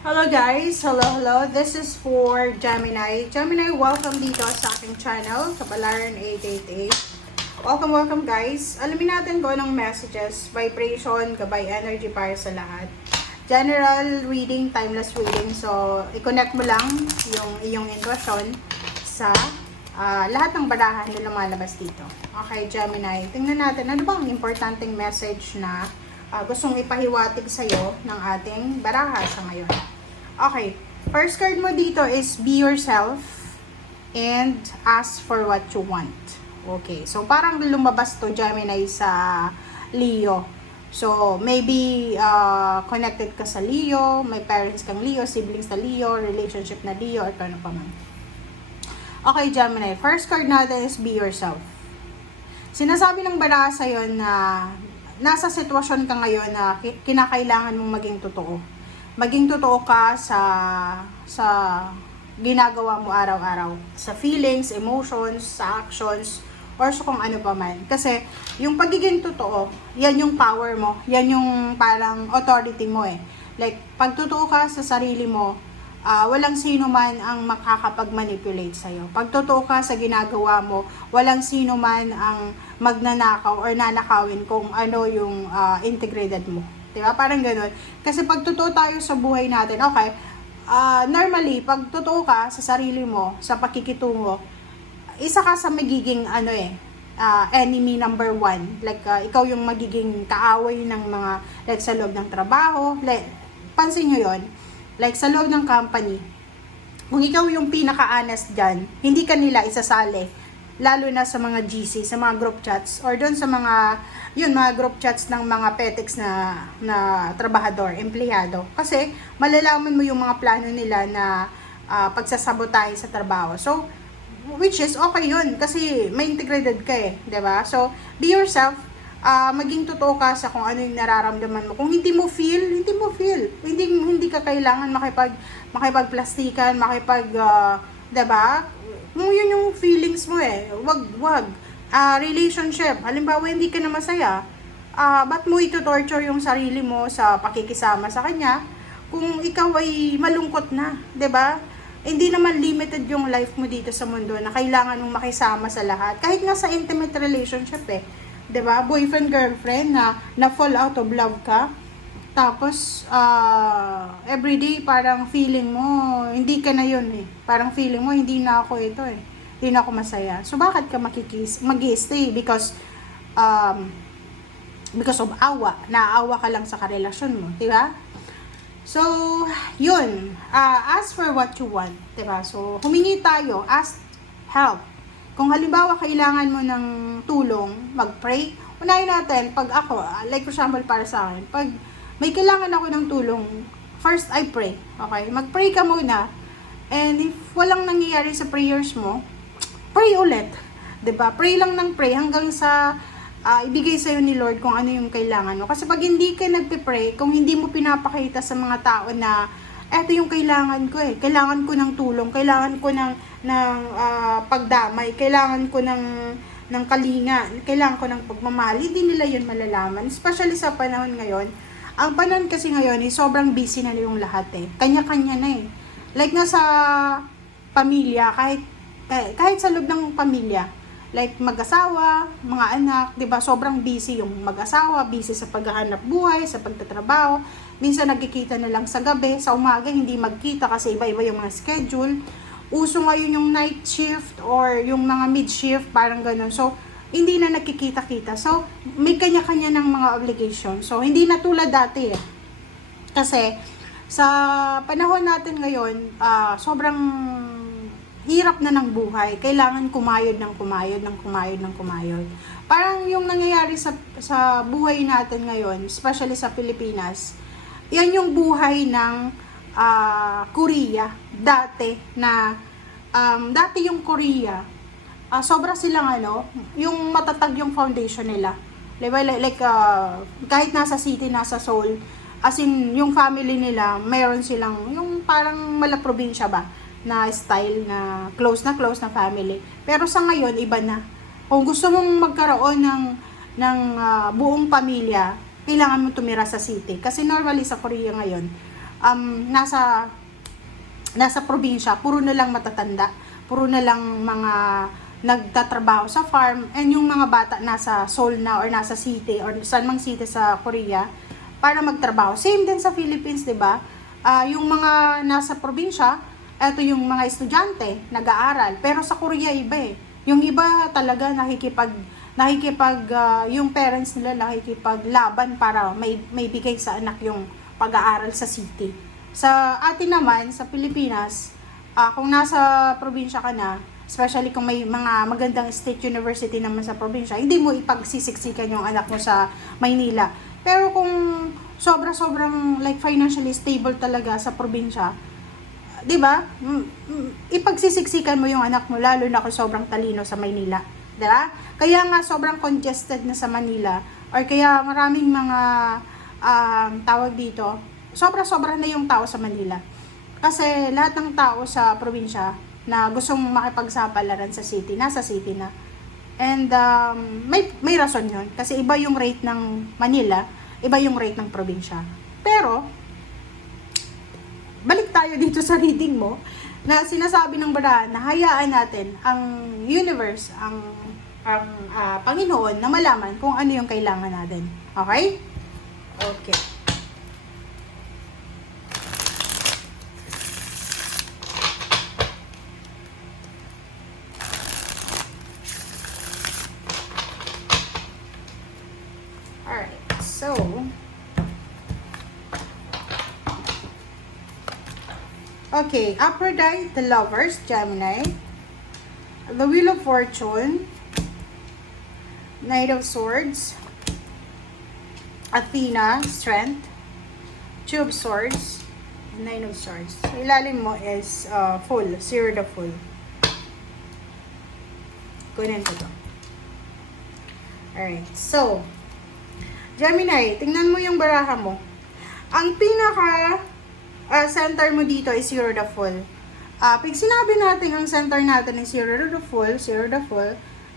Hello guys! Hello! This is for Gemini. Gemini, welcome dito sa aking channel, Kabalaran 888. Welcome guys! Alamin natin kung anong messages, vibration, gabay energy para sa lahat. General reading, timeless reading. So, i-connect mo lang yung iyong intuition sa lahat ng barahan na lumalabas dito. Okay, Gemini. Tingnan natin ano bang importanteng message na gustong ipahiwatig sa'yo ng ating baraha sa ngayon. Okay, first card mo dito is be yourself and ask for what you want. Okay, so parang lumabas to Gemini sa Leo. So, maybe connected ka sa Leo, may parents kang Leo, siblings na Leo, relationship na Leo, or ano pa man. Okay, Gemini, first card natin is be yourself. Sinasabi ng baraha sa'yo na nasa sitwasyon ka ngayon na kinakailangan mong maging totoo. Maging totoo ka sa ginagawa mo araw-araw. Sa feelings, emotions, sa actions, or sa kung ano pa man. Kasi yung pagiging totoo, yan yung power mo. Yan yung parang authority mo eh. Like, pag totoo ka sa sarili mo, walang sino man ang makakapag-manipulate sa'yo. Pag totoo ka sa ginagawa mo, walang sino man ang magnanakaw or nanakawin kung ano yung integrated mo. Diba? Parang ganun. Kasi pag totoo tayo sa buhay natin, okay, normally, pag totoo ka sa sarili mo, sa pakikitungo, isa ka sa magiging enemy number one. Like, ikaw yung magiging kaaway ng mga, like, sa loob ng trabaho. Like, pansin nyo yun? Like, sa loob ng company, kung ikaw yung pinaka-honest dyan, hindi ka nila isasali. Lalo na sa mga GC, sa mga group chats, or doon sa mga group chats ng mga petics na trabahador, empleyado. Kasi, malalaman mo yung mga plano nila na pagsasabotahe sa trabaho. So, which is okay yun, kasi may integrated ka eh, 'di ba? So, be yourself. Maging totoo ka sa kung ano yung nararamdaman mo. Kung hindi mo feel. Hindi ka kailangan makipagplastikan, diba? Kung yun yung feelings mo eh, wag. Relationship, halimbawa hindi ka na masaya, ba't mo ito-torture yung sarili mo sa pakikisama sa kanya kung ikaw ay malungkot na, diba? Hindi naman limited yung life mo dito sa mundo na kailangan mong makisama sa lahat. Kahit nga sa intimate relationship eh. 'Di ba? Boyfriend, girlfriend na fall out of love ka. Tapos everyday parang feeling mo hindi ka na 'yun eh. Parang feeling mo hindi na ako ito eh. Hindi na ako masaya. So bakit ka magi-stay? Because of awa. Naawa ka lang sa karelasyon mo, 'di ba? So, yun. Ask for what you want, 'di ba? So, humingi tayo, ask help. Kung halimbawa kailangan mo ng tulong, mag-pray. Unahin natin, pag ako, like for example para sa akin, pag may kailangan ako ng tulong, first I pray. Okay? Mag-pray ka muna. And if walang nangyayari sa prayers mo, pray ulit. 'Di ba? Pray lang ng pray hanggang sa ibigay sa'yo ni Lord kung ano yung kailangan mo. Kasi pag hindi ka nagpe-pray, kung hindi mo pinapakita sa mga tao na eto yung kailangan ko eh. Kailangan ko ng tulong, kailangan ko ng pagdamay, kailangan ko ng kalinga, kailangan ko ng pagmamahal. Hindi nila yun malalaman. Especially sa panahon ngayon. Ang panahon kasi ngayon eh, sobrang busy na yung lahat eh. Kanya-kanya na eh. Like nga sa pamilya, kahit sa loob ng pamilya, like mag-asawa, mga anak, 'di ba? Sobrang busy yung mag-asawa, busy sa paghahanap buhay, sa pagtatrabaho. Minsan nagkikita na lang sa gabi, sa umaga hindi magkita kasi iba-iba yung mga schedule. Uso ngayon yung night shift or yung mga mid shift, parang gano'n. So, hindi na nagkikita-kita. So, may kanya-kanya ng mga obligation. So, hindi na tulad dati eh. Kasi sa panahon natin ngayon, sobrang hirap na ng buhay. Kailangan kumayod. Parang yung nangyayari sa buhay natin ngayon, especially sa Pilipinas, yan yung buhay ng Korea. Dati yung Korea, sobra silang yung matatag yung foundation nila. Diba? Like, kahit nasa city, nasa Seoul, as in, yung family nila, mayroon silang, yung parang malaprobinsya ba, na style na close na family. Pero sa ngayon, iba na. Kung gusto mong magkaroon ng buong pamilya, kailangan mo tumira sa city. Kasi normally sa Korea ngayon, nasa probinsya, puro na lang matatanda, puro na lang mga nagtatrabaho sa farm, and yung mga bata nasa Seoul na or nasa city or saan mang city sa Korea para magtrabaho. Same din sa Philippines, 'di ba? Yung mga nasa probinsya, eto yung mga estudyante nag-aaral, pero sa Korea iba eh. Yung iba talaga yung parents nila nakikipaglaban para may bigay sa anak yung pag-aaral sa city. Sa atin naman, sa Pilipinas, kung nasa probinsya ka na, especially kung may mga magandang state university naman sa probinsya, hindi mo ipagsisiksikan yung anak mo sa Maynila. Pero kung sobrang like financially stable talaga sa probinsya, 'di ba? Ipagsiksikan mo yung anak mo lalo na kung sobrang talino sa Maynila, 'di ba? Kaya nga sobrang congested na sa Manila or kaya maraming mga tawag dito, sobra na yung tao sa Manila. Kasi lahat ng tao sa probinsya na gustong makipagsapalaran sa city, nasa city na. And may rason yun. Kasi iba yung rate ng Manila, iba yung rate ng probinsya. Pero, balik tayo dito sa reading mo, na sinasabi ng Bara na hayaan natin ang universe, ang Panginoon na malaman kung ano yung kailangan natin. Okay? Okay. So, okay, Aphrodite, the Lovers, Gemini, the Wheel of Fortune, Knight of Swords, Athena, Strength, Two of Swords, Nine of Swords. So, ilalim mo is Fool, Zero the Fool. Kunin ko to. Alright, so, Gemini, tingnan mo yung baraha mo. Ang pinaka center mo dito is Zero the Fool. Pag sinabi natin ang center natin is Zero the Fool,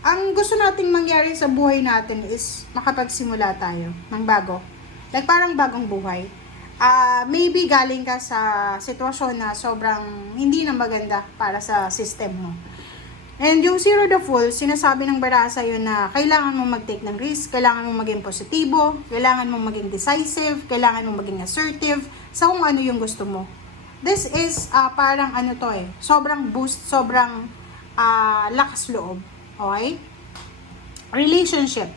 ang gusto nating mangyari sa buhay natin is makapagsimula tayo ng bago. Like parang bagong buhay. Maybe galing ka sa sitwasyon na sobrang hindi na maganda para sa system mo. And yung Zero the Fool, sinasabi ng baraha sa'yo na kailangan mong mag-take ng risk, kailangan mong maging positibo, kailangan mong maging decisive, kailangan mong maging assertive sa kung ano yung gusto mo. This is parang ano to sobrang boost, sobrang lakas loob. Okay? Relationship.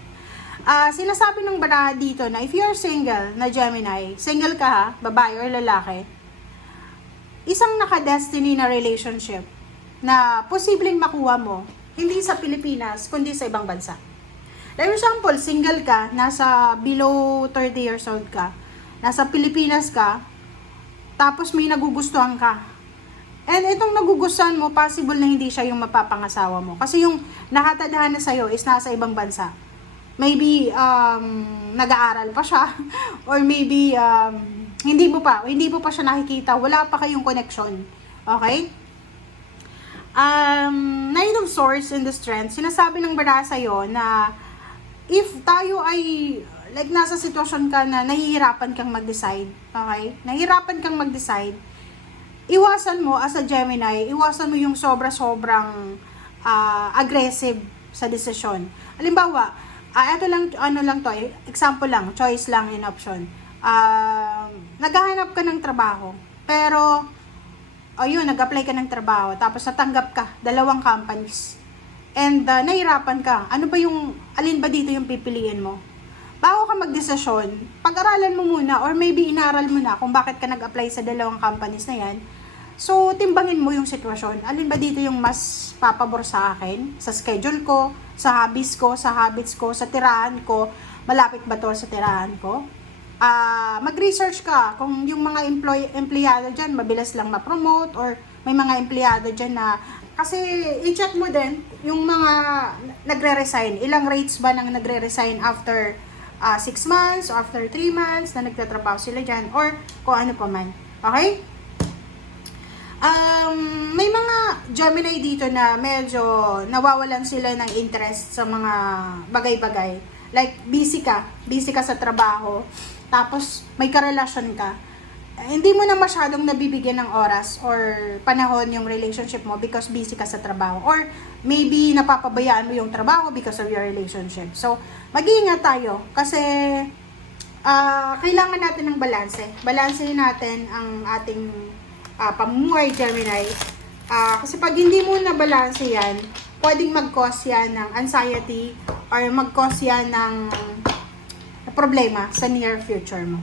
Sinasabi ng baraha dito na if you're single na Gemini, single ka ha, babae or lalaki, isang naka-destiny na relationship na posibleng makuha mo, hindi sa Pilipinas, kundi sa ibang bansa. Like example, single ka, nasa below 30 years old ka, nasa Pilipinas ka, tapos may nagugustuhan ka. And itong nagugustuhan mo, possible na hindi siya yung mapapangasawa mo. Kasi yung nakatadhana sa'yo is nasa ibang bansa. Maybe, nag-aaral pa siya, or maybe, hindi mo pa siya nakikita, wala pa kayong connection. Okay? Nine of Swords in the Strength, sinasabi ng baraha sa'yo na if tayo ay like nasa sitwasyon ka na nahihirapan kang mag-decide, okay? Nahihirapan kang mag-decide, iwasan mo as a Gemini, iwasan mo yung sobrang aggressive sa desisyon. Halimbawa, ito lang, example lang, choice lang in option. Naghahanap ka ng trabaho, pero nag-apply ka ng trabaho, tapos natanggap ka, 2 companies. And nahirapan ka. Alin ba dito yung pipiliin mo? Bago ka magdesisyon, pag-aralan mo muna, or maybe inaral mo na kung bakit ka nag-apply sa 2 companies na yan. So, timbangin mo yung sitwasyon. Alin ba dito yung mas papabor sa akin? Sa schedule ko, sa hobbies ko, sa habits ko, sa tirahan ko, malapit ba to sa tirahan ko? Mag-research ka kung yung mga empleyado dyan mabilis lang ma-promote, or may mga empleyado dyan na kasi i-check mo din yung mga nagre-resign, ilang rates ba nang nagre-resign after 6 months or after 3 months na nagtatrabaho sila dyan, or kung ano pa man. Okay? May mga Gemini dito na medyo nawawalan sila ng interest sa mga bagay-bagay. Like busy ka sa trabaho, tapos may karelasyon ka, hindi mo na masyadong nabibigyan ng oras or panahon yung relationship mo because busy ka sa trabaho. Or maybe napapabayaan mo yung trabaho because of your relationship. So, mag-iingat tayo kasi kailangan natin ng balanse. Balansehin natin ang ating pamumuhay, Gemini. Kasi pag hindi mo na balanse yan, pwedeng mag-cause yan ng anxiety or mag-cause yan ng problema sa near future mo.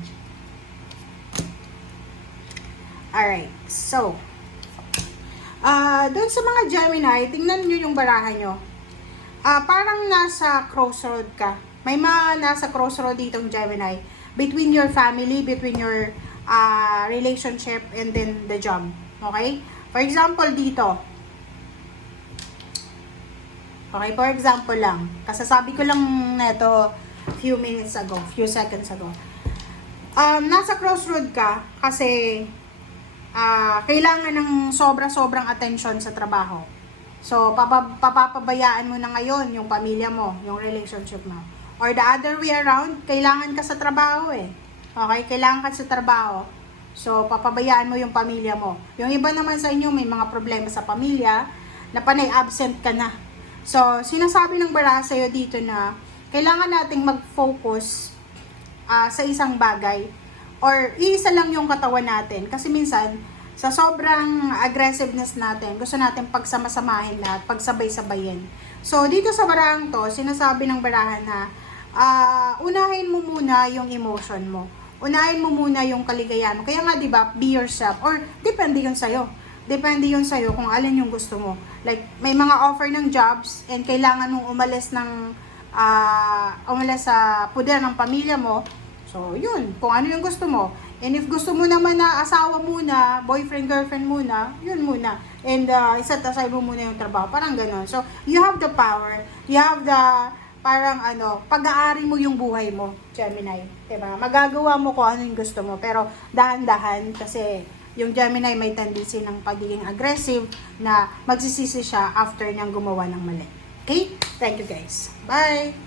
Alright, so, doon sa mga Gemini, tingnan nyo yung barahan nyo. Parang nasa crossroad ka. May mga nasa crossroad ditong Gemini. Between your family, between your relationship, and then the job. Okay? For example, dito. Okay, for example lang. Kasasabi ko lang neto few minutes ago, few seconds ago. Nasa crossroad ka kasi kailangan ng sobra-sobrang attention sa trabaho. So, papapabayaan mo na ngayon yung pamilya mo, yung relationship mo. Or the other way around, kailangan ka sa trabaho eh. Okay? Kailangan ka sa trabaho. So, papabayaan mo yung pamilya mo. Yung iba naman sa inyo, may mga problema sa pamilya, na panay absent ka na. So, sinasabi ng bara sa'yo dito na kailangan nating mag-focus sa isang bagay or isa lang yung katawan natin. Kasi minsan, sa sobrang aggressiveness natin, gusto natin pagsamasamahin lahat, pagsabay-sabayin. So, dito sa barahang to, sinasabi ng barahan na unahin mo muna yung emotion mo. Unahin mo muna yung kaligayahan mo. Kaya nga, di ba, be yourself. Or, depende yun sa'yo. Depende yun sa'yo kung alin yung gusto mo. Like, may mga offer ng jobs and kailangan mong umalis sa puder ng pamilya mo. So, yun. Kung ano yung gusto mo. And if gusto mo naman na asawa muna, boyfriend, girlfriend muna, yun muna. And isa't aside mo muna yung trabaho. Parang ganon. So, you have the power. You have the, parang pag-aari mo yung buhay mo, Gemini. Diba? Magagawa mo kung ano yung gusto mo. Pero, dahan-dahan kasi yung Gemini may tendency ng pagiging aggressive na magsisisi siya after niyang gumawa ng mali. Okay? Thank you guys. Bye!